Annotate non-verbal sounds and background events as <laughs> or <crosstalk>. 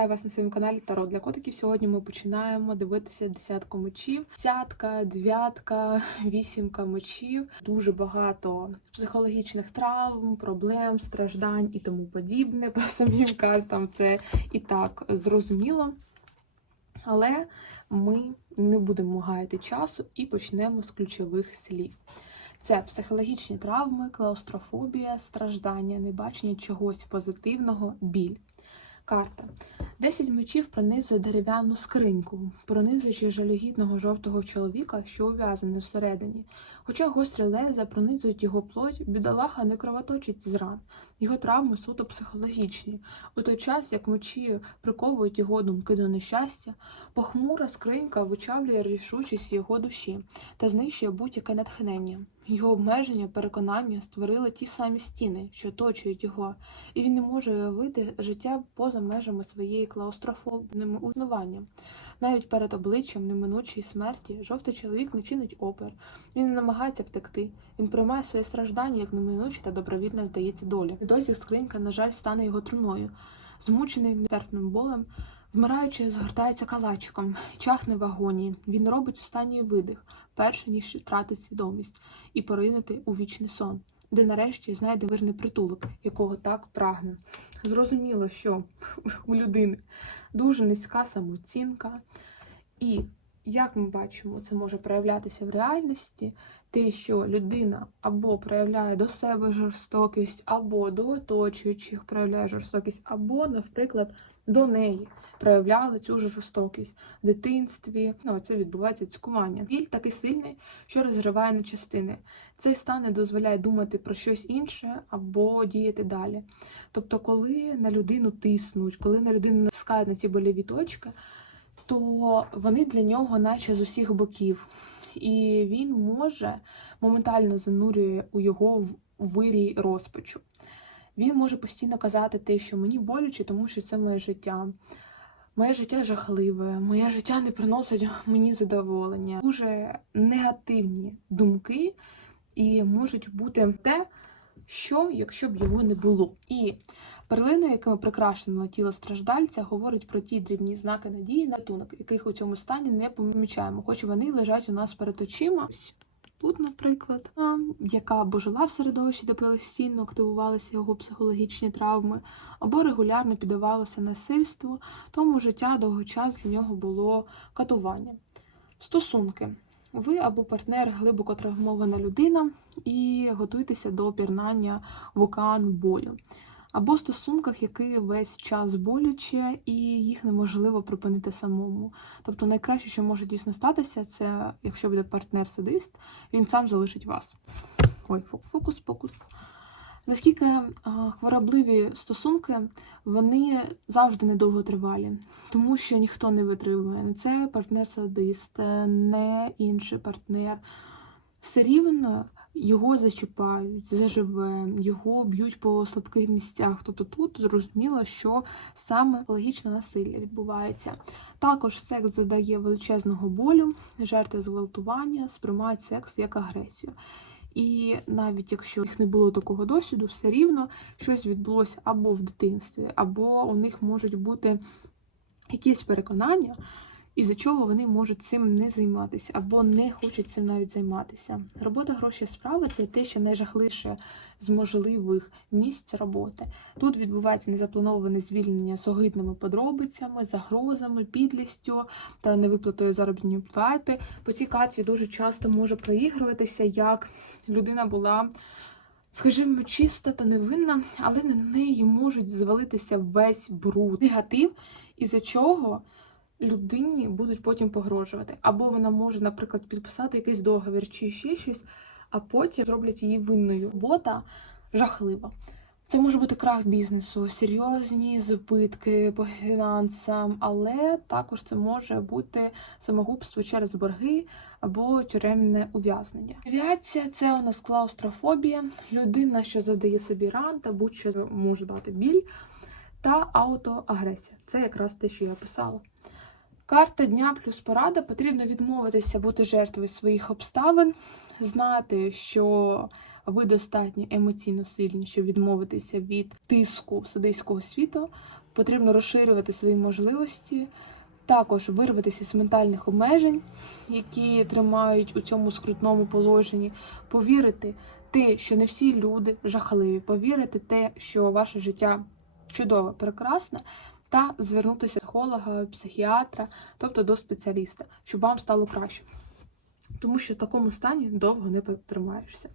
Вітаю вас на своєму каналі Таро для котиків. Сьогодні ми починаємо дивитися десятку мечів. Десятка, дев'ятка, вісімка мечів. Дуже багато психологічних травм, проблем, страждань і тому подібне. По самим картам це і так зрозуміло. Але ми не будемо гаяти часу і почнемо з ключових слів. Це психологічні травми, клаустрофобія, страждання, небачення чогось позитивного, біль. Карта. Десять мечів пронизує дерев'яну скриньку, пронизуючи жалюгідного жовтого чоловіка, що ув'язаний всередині. Хоча гострі леза пронизують його плоть, бідолаха не кровоточить з ран. Його травми суто психологічні. У той час, як мечі приковують його думки до нещастя, похмура скринька вичавлює рішучість його душі та знищує будь-яке натхнення. Його обмеження, переконання створили ті самі стіни, що оточують його, і він не може уявити життя поза межами своєї клаустрофобним існування. Навіть перед обличчям неминучої смерті жовтий чоловік не чинить опер. Він не намагається втекти. Він приймає своє страждання як неминуче та добровільно здається долі. Досі скринька, на жаль, стане його труною. Змучений нестерпним болем, вмираючи, згортається калачиком, чахне в агонії. Він робить останній видих, перше ніж втратить свідомість, і поринути у вічний сон, де нарешті знайде мирний притулок, якого так прагне. Зрозуміло, що <laughs> у людини дуже низька самооцінка, і як ми бачимо, це може проявлятися в реальності, те, що людина або проявляє до себе жорстокість, або до оточуючих проявляє жорстокість, або, наприклад, до неї проявляли цю жорстокість в дитинстві. Ну, це відбувається цькування. Біль такий сильний, що розриває на частини. Цей стан не дозволяє думати про щось інше або діяти далі. Тобто, коли на людину тиснуть, коли на людину натискають на ці боліві точки, то вони для нього, наче з усіх боків. І він може моментально занурює у його вирій розпачу. Він може постійно казати те, що мені боляче, тому що це моє життя. Моє життя жахливе, моє життя не приносить мені задоволення. Дуже негативні думки і можуть бути те, що якщо б його не було. І перлина, якими прикрашено тіло страждальця, говорить про ті дрібні знаки надії на рятунок, яких у цьому стані не помічаємо, хоч вони лежать у нас перед очима. Тут, наприклад, яка або жила в середовищі, де постійно активувалися його психологічні травми, або регулярно піддавалося насильству, тому життя довгий час для нього було катуванням. Стосунки. Ви або партнер глибоко травмована людина і готуйтеся до пірнання в океан болю. Або стосунках, які весь час болюче, і їх неможливо припинити самому. Тобто найкраще, що може дійсно статися, це якщо буде партнер-садист, він сам залишить вас. Ой, фокус-покус. Наскільки а, хворобливі стосунки, вони завжди недовго тривалі, тому що ніхто не витримує. Не це партнер-садист, не інший партнер. Все рівно його зачіпають, заживе, його б'ють по слабких місцях. Тобто тут зрозуміло, що саме психологічне насилля відбувається. Також секс задає величезного болю, жертви зґвалтування сприймають секс як агресію. І навіть якщо їх не було такого досвіду, все рівно щось відбулося або в дитинстві, або у них можуть бути якісь переконання, із-за чого вони можуть цим не займатися, або не хочуть цим навіть займатися. Робота гроші справи це те, що найжахливіше з можливих місць роботи. Тут відбувається незаплановане звільнення з огидними подробицями, загрозами, підлістю та невиплатою заробітної плати. По цій карті дуже часто може проігруватися, як людина була. Скажімо, чиста та невинна, але на неї можуть звалитися весь бруд, негатив, із-за чого людині будуть потім погрожувати. Або вона може, наприклад, підписати якийсь договір чи ще щось, а потім зроблять її винною. Бота жахлива. Це може бути крах бізнесу, серйозні збитки по фінансам, але також це може бути самогубство через борги або тюремне ув'язнення. Авіація це у нас клаустрофобія, людина, що завдає собі ран та будь-що може дати біль, та аутоагресія. Це якраз те, що я писала. Карта дня плюс порада. Потрібно відмовитися бути жертвою своїх обставин, знати, що ви достатньо емоційно сильні, щоб відмовитися від тиску судейського світу, потрібно розширювати свої можливості, також вирватися з ментальних обмежень, які тримають у цьому скрутному положенні, повірити те, що не всі люди жахливі, повірити те, що ваше життя чудове, прекрасне, та звернутися до психолога, психіатра, тобто до спеціаліста, щоб вам стало краще. Тому що в такому стані довго не потримаєшся.